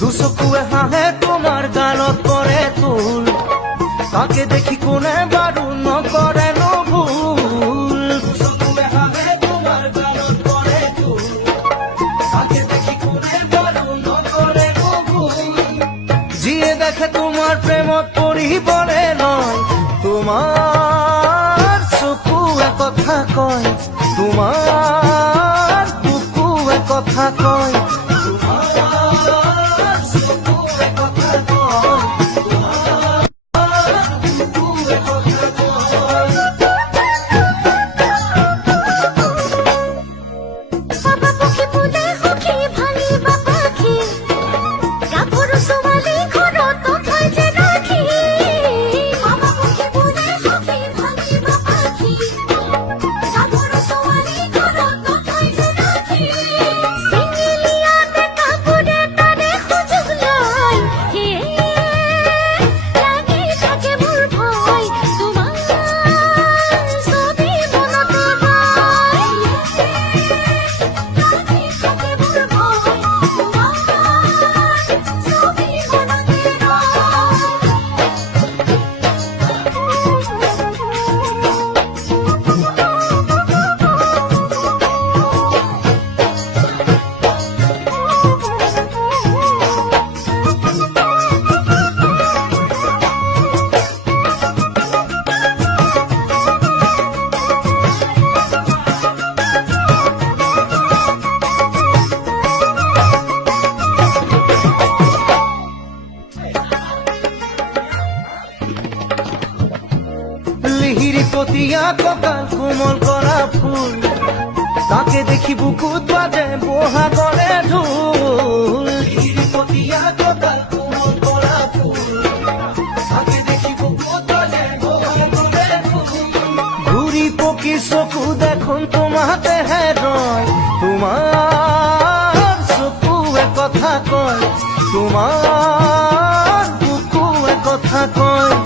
দুচকুৱে হাঁহে তোমাৰ গালত পৰে তোল, তাকে দেখি কোনে বাৰু নকৰে নো ভুল। দুচকুৱে হাঁহে তোমাৰ গালত পৰে তোল, তাকে দেখি কোনে বাৰু নকৰে নো ভুল। যিয়ে দেখে তোমাৰ প্ৰেমত পৰিবলে লয়, তোমাৰ চকুৱে কথা কয়, তোমাৰ বুকুৱে কথা কয়, পতিয়া কঁকাল কোমল কৰা ফুল, তাকে দেখি বুকুত বাজে বহাগৰে ঢোল। পতিয়া কঁকাল কোমল কৰা ফুল, তাকে দেখি বুকুত বাজে বহাগৰে ঢোল। ঘূৰি পকি চকু দেখোন তোমাতেহে ৰয়, তোমাৰ চকুৱে কথা কয়, তোমাৰ বুকুৱে কথা কয়।